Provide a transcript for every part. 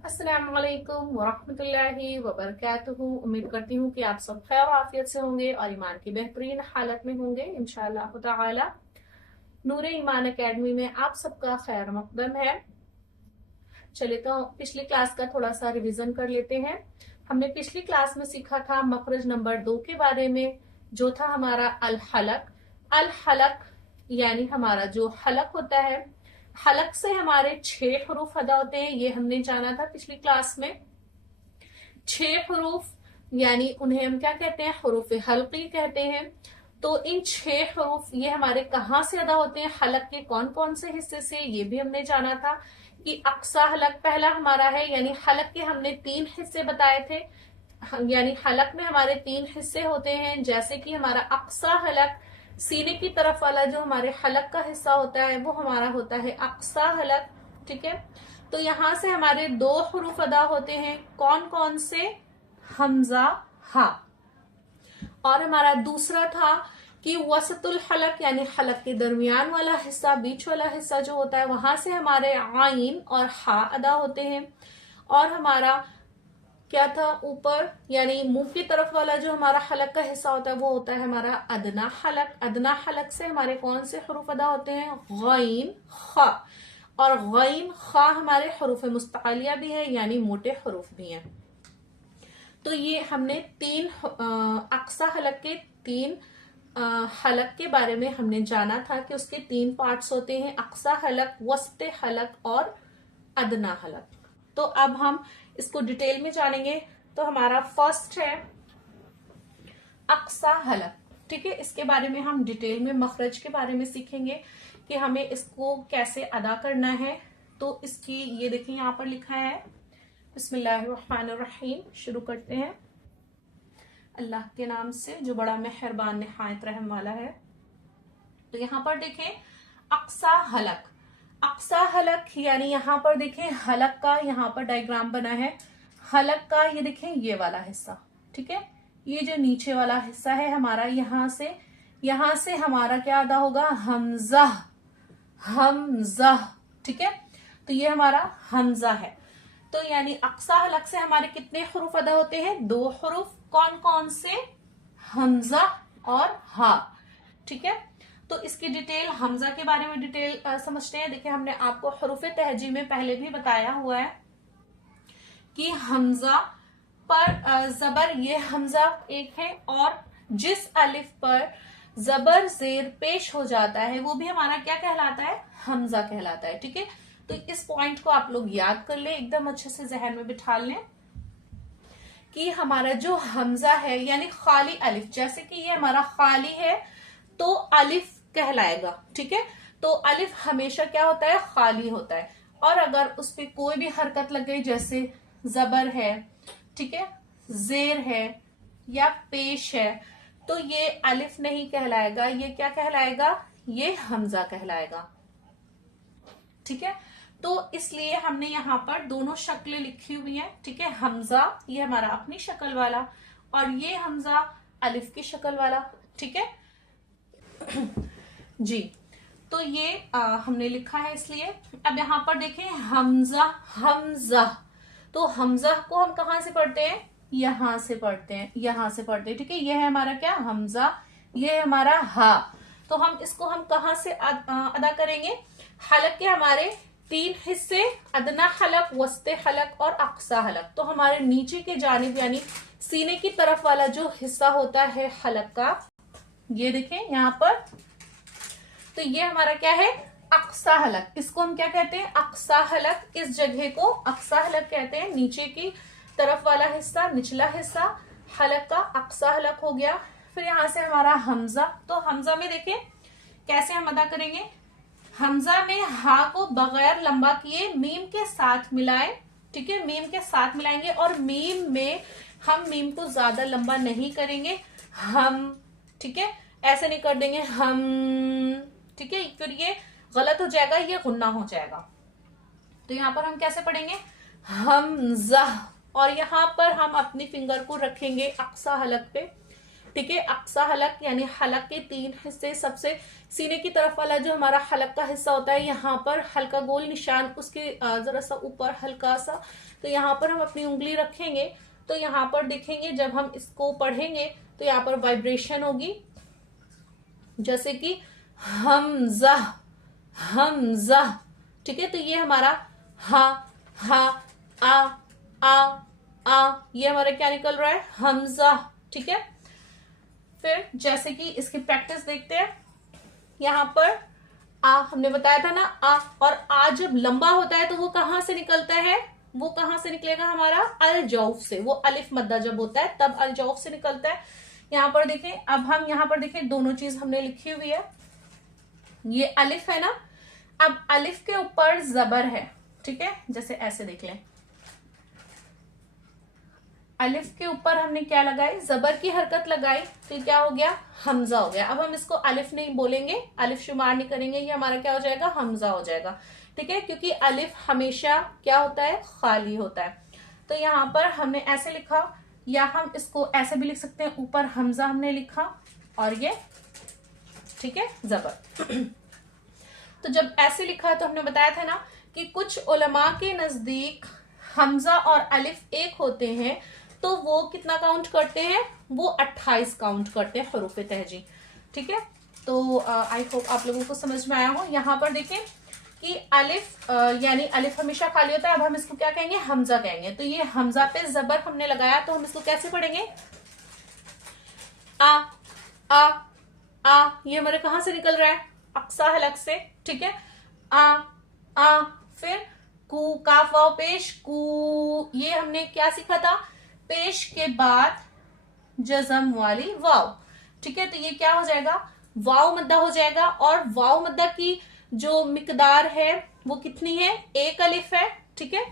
अस्सलामु अलैकुम वरहमतुल्लाहि वबरकातुहू। उम्मीद करती हूँ कि आप सब खैर आफियत से होंगे और ईमान की बेहतरीन हालत में होंगे इंशाअल्लाह ताला। नूर ईमान एकेडमी में आप सबका खैर मकदम है। चलिए तो पिछली क्लास का थोड़ा सा रिवीजन कर लेते हैं। हमने पिछली क्लास में सीखा था मखरज नंबर 2 के बारे में, जो था हमारा अल हलक। अल हलक यानी हमारा जो हलक होता है, हलक से हमारे 6 हरूफ अदा होते हैं, ये हमने जाना था पिछली क्लास में। 6 हरूफ यानी उन्हें हम क्या कहते हैं, हरूफ हल्की कहते हैं। तो इन 6 हरूफ ये हमारे कहाँ से अदा होते हैं, हलक के कौन कौन से हिस्से से, ये भी हमने जाना था कि अक्सा हलक पहला हमारा है, यानी हलक के हमने 3 हिस्से बताए थे। यानी हलक में हमारे 3 हिस्से होते हैं, जैसे कि हमारा अक्सा हलक, सीने की तरफ वाला जो हमारे हलक का हिस्सा होता है वो हमारा होता है अक्सा हलक। ठीक है, तो यहां से हमारे 2 हरूफ अदा होते हैं, कौन कौन से, हमजा हा। और हमारा दूसरा था कि वसतुल हलक यानी हलक के दरमियान वाला हिस्सा, बीच वाला हिस्सा जो होता है, वहां से हमारे आइन और हा अदा होते हैं। और हमारा क्या था, ऊपर यानी मुंह की तरफ वाला जो हमारा हलक का हिस्सा होता है वो होता है हमारा अदना हलक। अदना हलक से हमारे कौन से हरूफ अदा होते हैं, गईन खा। और गईन खा हमारे हरूफ मुस्तकालिया भी है, यानी मोटे हरूफ भी हैं। तो ये हमने 3 अक्सा हलक के 3 हलक के बारे में हमने जाना था कि उसके 3 पार्ट्स होते हैं, अक्सा हलक, वस्ते हलक और अदना हलक। तो अब हम इसको डिटेल में जानेंगे। तो हमारा फर्स्ट है अक्सा हलक। ठीक है, इसके बारे में हम डिटेल में मखरज के बारे में सीखेंगे कि हमें इसको कैसे अदा करना है। तो इसकी ये देखिए यहाँ पर लिखा है, बिस्मिल्लाहिर्रहमानिर्रहीम। शुरू करते हैं अल्लाह के नाम से जो बड़ा मेहरबान निहायत रहम वाला है। तो यहाँ पर देखें अक्सा हलक। अक्सा हलक यानी यहाँ पर देखें हलक का यहाँ पर डायग्राम बना है। हलक का ये देखें ये वाला हिस्सा, ठीक है, ये जो नीचे वाला हिस्सा है हमारा, यहाँ से हमारा क्या अदा होगा, हमजा। हमजा, ठीक है, तो ये हमारा हमजा है। तो यानी अक्सा हलक से हमारे कितने हरूफ अदा होते हैं, 2 हरूफ। कौन कौन से, हमजा और हा। ठीक है, तो इसकी डिटेल, हमजा के बारे में डिटेल समझते हैं। देखिए हमने आपको हरूफ तहजी में पहले भी बताया हुआ है कि हमजा पर जबर, ये हमजा एक है, और जिस अलिफ पर जबर जेर पेश हो जाता है वो भी हमारा क्या कहलाता है, हमजा कहलाता है। ठीक है, तो इस पॉइंट को आप लोग याद कर ले, एकदम अच्छे से जहन में बिठा लें कि हमारा जो हमजा है यानी खाली अलिफ, जैसे कि ये हमारा खाली है तो अलिफ कहलाएगा। ठीक है, तो अलिफ हमेशा क्या होता है, खाली होता है। और अगर उस पर कोई भी हरकत लग गई, जैसे जबर है, ठीक है, जेर है या पेश है, तो ये अलिफ नहीं कहलाएगा, ये क्या कहलाएगा, ये हमजा कहलाएगा। ठीक है, तो इसलिए हमने यहाँ पर दोनों शक्लें लिखी हुई हैं। ठीक है, हमजा ये हमारा अपनी शक्ल वाला, और ये हमजा अलिफ की शक्ल वाला। ठीक है जी, तो ये हमने लिखा है इसलिए। अब यहाँ पर देखें हमजा, हमजा, तो हमजा को हम कहाँ से पढ़ते हैं, यहां से पढ़ते हैं, यहां से पढ़ते हैं। ठीक है, ये है हमारा क्या, हमजा, ये है हमारा हा। तो हम इसको हम कहाँ से अदा करेंगे, हलक के हमारे 3 हिस्से, अदना हलक, वस्ते हलक और अक्सा हलक। तो हमारे नीचे के जानिब यानी सीने की तरफ वाला जो हिस्सा होता है हलक का, ये देखें यहाँ पर, तो ये हमारा क्या है, अक्सा हलक। इसको हम क्या कहते हैं, अक्सा हलक। इस जगह को अक्सा हलक कहते हैं। नीचे की तरफ वाला हिस्सा, निचला हिस्सा हलक का अक्सा हलक हो गया। फिर यहां से हमारा हमजा, तो हमजा में देखें कैसे हम अदा करेंगे, हमजा में हा को बगैर लंबा किए मीम के साथ मिलाएं। ठीक है, मीम के साथ मिलाएंगे, और मीम में हम मीम को ज्यादा लंबा नहीं करेंगे, हम, ठीक है, ऐसे नहीं कर देंगे हम, ठीक है, फिर ये गलत हो जाएगा, ये गुन्ना हो जाएगा। तो यहां पर हम कैसे पढ़ेंगे, हमजा, और यहां पर हम अपनी फिंगर को रखेंगे अक्सा हलक पे, ठीक है। अक्सा हलक यानी हलक के 3 हिस्से, सबसे सीने की तरफ वाला जो हमारा हलक का हिस्सा होता है, यहाँ पर हल्का गोल निशान, उसके जरा सा ऊपर हल्का सा, तो यहाँ पर हम अपनी उंगली रखेंगे तो यहाँ पर देखेंगे जब हम इसको पढ़ेंगे तो यहाँ पर वाइब्रेशन होगी, जैसे कि हमजा हमजा, ठीक है। तो ये हमारा हा हा आ ये हमारा क्या निकल रहा है, हमजा, ठीक है। फिर जैसे कि इसकी प्रैक्टिस देखते हैं, यहाँ पर आ हमने बताया था ना, आ, और आ जब लंबा होता है तो वो कहां से निकलता है, वो कहां से निकलेगा हमारा, अल जौफ से। वो अलिफ मद्दा जब होता है तब अल जौफ से निकलता है। यहाँ पर देखें, अब हम यहाँ पर देखें दोनों चीज हमने लिखी हुई है, ये अलिफ है ना, अब अलिफ के ऊपर जबर है, ठीक है, जैसे ऐसे देख लें, अलिफ के ऊपर हमने क्या लगाई, जबर की हरकत लगाई, तो क्या हो गया, हमजा हो गया। अब हम इसको अलिफ नहीं बोलेंगे, अलिफ शुमार नहीं करेंगे, ये हमारा क्या हो जाएगा, हमजा हो जाएगा, ठीक है, क्योंकि अलिफ हमेशा क्या होता है, खाली होता है। तो यहाँ पर हमने ऐसे लिखा, या हम इसको ऐसे भी लिख सकते हैं, ऊपर हमजा हमने लिखा और ये, ठीक है, जबर। तो जब ऐसे लिखा तो हमने बताया था ना कि कुछ उलमा के नजदीक हमजा और अलिफ एक होते हैं, तो वो कितना काउंट करते हैं, वो 28 काउंट करते हैं हरूफ तहजी, ठीक है। तो आई होप आप लोगों को समझ में आया हो। यहाँ पर देखें कि अलिफ यानी अलिफ हमेशा खाली होता है, अब हम इसको क्या कहेंगे, हमजा कहेंगे। तो ये हमजा पे जबर हमने लगाया, तो हम इसको कैसे पढ़ेंगे, आ आ आ, ये हमारे कहां से निकल रहा है, अक्सा हलक से, ठीक है, आ। फिर कू, काफ वाव पेश, कू, ये हमने क्या सीखा था, पेश के बाद जज़म वाली वाव, ठीक है। तो ये क्या हो जाएगा, वाव मद्दा हो जाएगा, और वाव मद्दा की जो मिकदार है वो कितनी है, 1 अलिफ है, ठीक है।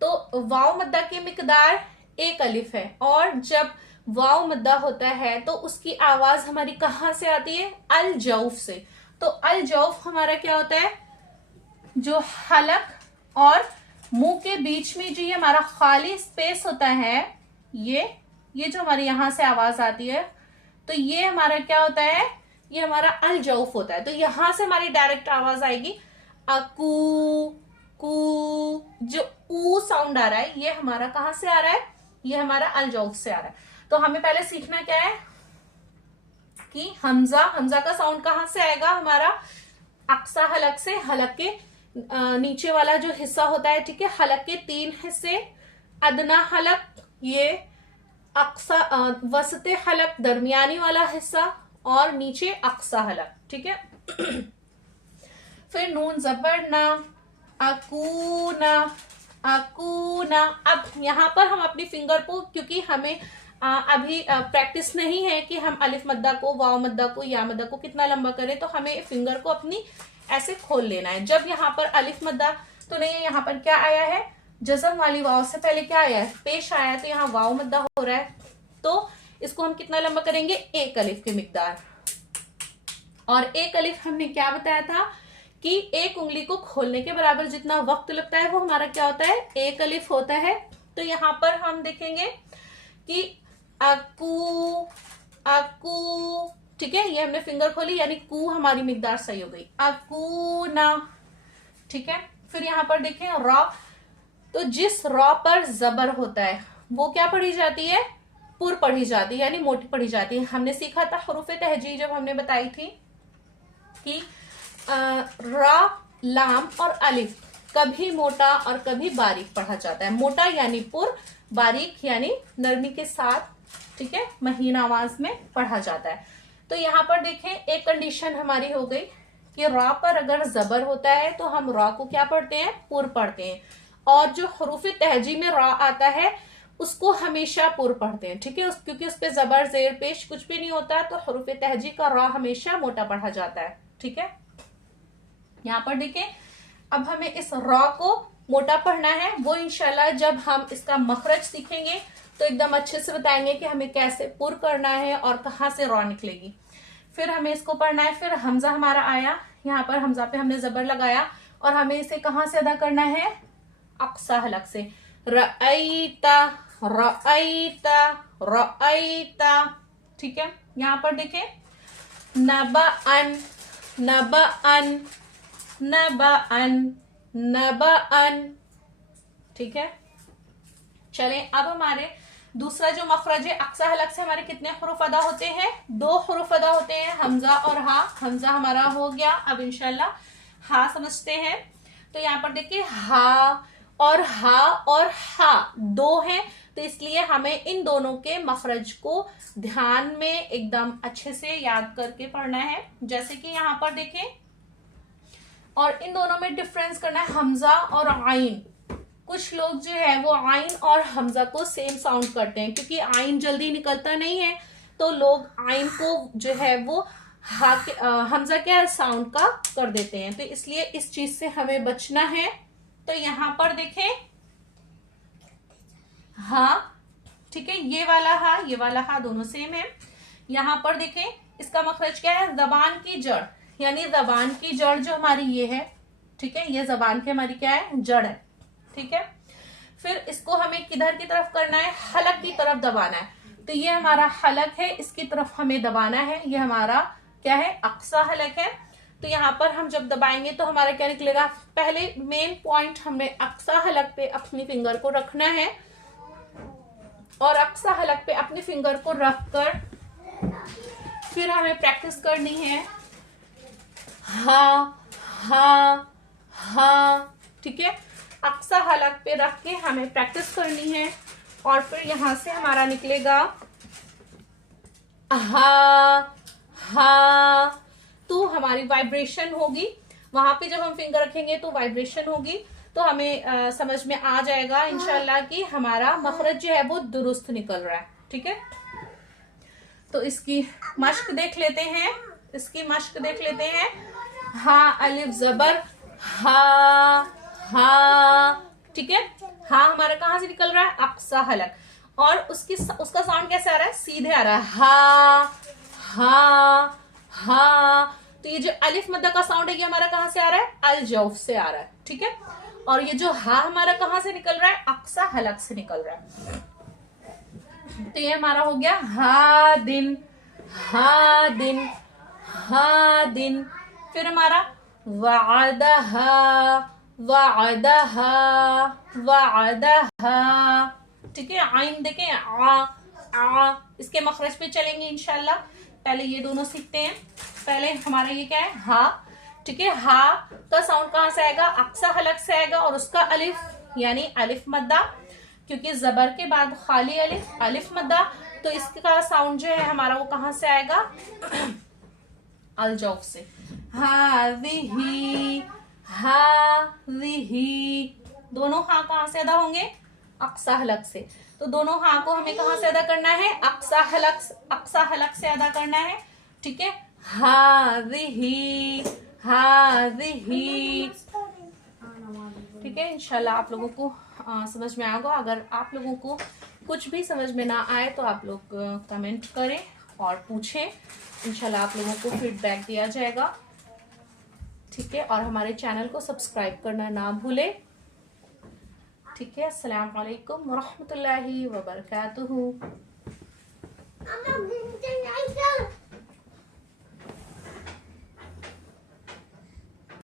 तो वाव मद्दा की मिकदार 1 अलिफ है, और जब वाव मद्दा होता है तो उसकी आवाज हमारी कहां से आती है, अल जौफ से। तो अल जौफ हमारा क्या होता है, जो हलक और मुंह के बीच में जो ये हमारा खाली स्पेस होता है, ये जो हमारे यहां से आवाज आती है, तो ये हमारा क्या होता है, ये हमारा अल जौफ होता है। तो यहां से हमारी डायरेक्ट आवाज आएगी, अकू कू, जो ऊ साउंड आ रहा है ये हमारा कहां से आ रहा है, ये हमारा अल जौफ से आ रहा है। तो हमें पहले सीखना क्या है कि हमजा का साउंड कहां से आएगा, हमारा अक्सा हलक से, हलक के नीचे वाला जो हिस्सा होता है, ठीक है, हलक के 3 हिस्से, अदना हलक, ये अक्सा वसते हलक दरमियानी वाला हिस्सा, और नीचे अक्सा हलक, ठीक है। फिर नून जबर ना, अकूना अकूना। अब यहाँ पर हम अपनी फिंगर को, क्योंकि हमें अभी प्रैक्टिस नहीं है कि हम अलिफ मद्दा को, वाव मद्दा को, या मद्दा को कितना लंबा करें, तो हमें फिंगर को अपनी ऐसे खोल लेना है। जब यहाँ पर अलिफ मद्दा तो नहीं है, यहाँ पर क्या आया है, जज़म वाली वाव से पहले क्या आया है, पेश आया है, तो यहाँ वाव मद्दा हो रहा है, तो इसको हम कितना लंबा करेंगे, 1 अलिफ की मिकदार। और 1 अलिफ हमने क्या बताया था कि 1 उंगली को खोलने के बराबर जितना वक्त लगता है वो हमारा क्या होता है, 1 अलिफ होता है। तो यहाँ पर हम देखेंगे कि अकू अकू, ठीक है, ये हमने फिंगर खोली यानी कू हमारी मिकदार सही हो गई, अकूना, ठीक है। फिर यहाँ पर देखें रॉ, तो जिस रॉ पर जबर होता है वो क्या पढ़ी जाती है, पुर पढ़ी जाती है, यानी मोटी पढ़ी जाती है। हमने सीखा था हरूफ तहजी जब हमने बताई थी कि रा, लाम और अलिफ कभी मोटा और कभी बारीक पढ़ा जाता है। मोटा यानी पुर, बारीक यानी नरमी के साथ, ठीक है, महीन आवाज में पढ़ा जाता है। तो यहाँ पर देखें एक कंडीशन हमारी हो गई कि रॉ पर अगर जबर होता है तो हम रॉ को क्या पढ़ते हैं, पुर पढ़ते हैं, और जो हरूफ तहजी में रॉ आता है उसको हमेशा पुर पढ़ते हैं, ठीक है, क्योंकि उस पर जबर जेर पेश कुछ भी नहीं होता, तो हरूफ तहजी का रॉ हमेशा मोटा पढ़ा जाता है, ठीक है। यहाँ पर देखें अब हमें इस रॉ को मोटा पढ़ना है, वो इंशाल्लाह जब हम इसका मखरज सीखेंगे तो एकदम अच्छे से बताएंगे कि हमें कैसे पुर करना है और कहाँ से रॉ निकलेगी। फिर हमें इसको पढ़ना है। फिर हमजा हमारा आया, यहाँ पर हमजा पे हमने जबर लगाया, और हमें इसे कहाँ से अदा करना है, अक्सा हलक से, रअयता रअयता रअयता, ठीक है। यहाँ पर देखें नबअन, नबअन, नबअन, नबअन, ठीक है। चलें अब हमारे दूसरा जो मखरज है अक्सा हलक से हमारे कितने हुरूफ अदा होते हैं? 2 हुरूफ अदा होते हैं, हमजा और हा। हमजा हमारा हो गया, अब इंशाल्लाह हा समझते हैं। तो यहाँ पर देखिए हा और हा 2 हैं, तो इसलिए हमें इन दोनों के मखरज को ध्यान में एकदम अच्छे से याद करके पढ़ना है। जैसे कि यहाँ पर देखें, और इन दोनों में डिफरेंस करना है हमजा और आइन। कुछ लोग जो है वो आइन और हमजा को सेम साउंड करते हैं, क्योंकि आइन जल्दी निकलता नहीं है तो लोग आइन को जो है वो हमजा के साउंड का कर देते हैं, तो इसलिए इस चीज से हमें बचना है। तो यहाँ पर देखें हाँ, ठीक है, ये वाला हा दोनों सेम है। यहाँ पर देखें इसका मखरज क्या है? जबान की जड़, यानी जबान की जड़ जो हमारी ये है, ठीक है, ये जबान की हमारी क्या है? जड़ है, ठीक है। फिर इसको हमें किधर की तरफ करना है? हलक की तरफ दबाना है। तो ये हमारा हलक है, इसकी तरफ हमें दबाना है। ये हमारा क्या है? अक्सा हलक है। तो यहाँ पर हम जब दबाएंगे तो हमारा क्या निकलेगा? पहले मेन पॉइंट हमने अक्सा हलक पे अपनी फिंगर को रखना है, और अक्सा हलक पे अपनी फिंगर को रखकर फिर हमें प्रैक्टिस करनी है हा हा हा, ठीक है। अक्सा हलक पे रख के हमें प्रैक्टिस करनी है, और फिर यहां से हमारा निकलेगा हा हा। तो हमारी वाइब्रेशन होगी वहां पे, जब हम फिंगर रखेंगे तो वाइब्रेशन होगी, तो हमें समझ में आ जाएगा इंशाल्लाह कि हमारा मखरज जो है वो दुरुस्त निकल रहा है, ठीक है। तो इसकी मश्क देख लेते हैं, हा अलिफ जबर हा, ठीक है। हा हमारा कहां से निकल रहा है? अक्सा हलक, और उसका साउंड कैसे आ रहा है? सीधे आ रहा है हा। तो ये जो अलिफ मद्दा का साउंड है ये हमारा कहां से आ रहा है? अल जौफ से आ रहा है, ठीक है। और ये जो हा हमारा कहां से निकल रहा है? अक्सा हलक से निकल रहा है। तो ये हमारा हो गया हा दिन, हा दिन, हा दिन। फिर हमारा वादहा, वादहा, वादहा, ठीक है। आइन देखें आ, इसके मखरज पे चलेंगे इंशाल्लाह। पहले ये दोनों सीखते हैं। पहले हमारा ये क्या है? हा, ठीक है। हा का साउंड कहां से आएगा? अक्सा हलक से आएगा, और उसका अलिफ यानी अलिफ मद्दा, क्योंकि जबर के बाद खाली अलिफ, अलिफ मद्दा, तो इसका साउंड जो है हमारा वो कहां से आएगा? अल जौफ से। हाज़िही, हाज़िही, दोनों हा कहां से अदा होंगे? अक्सा हलक से। तो दोनों हा को हमें कहां से अदा करना है? अक्सा हलक से अदा करना है, ठीक है। हाज़िही, हाज़िही, ठीक है। इंशाल्लाह आप लोगों को समझ में आएगा। अगर आप लोगों को कुछ भी समझ में ना आए तो आप लोग कमेंट करें और पूछें, इंशाल्लाह आप लोगों को फीडबैक दिया जाएगा, ठीक है। और हमारे चैनल को सब्सक्राइब करना ना भूलें, ठीक है। अस्सलाम वालेकुम व रहमतुल्लाहि व बरकातुहू।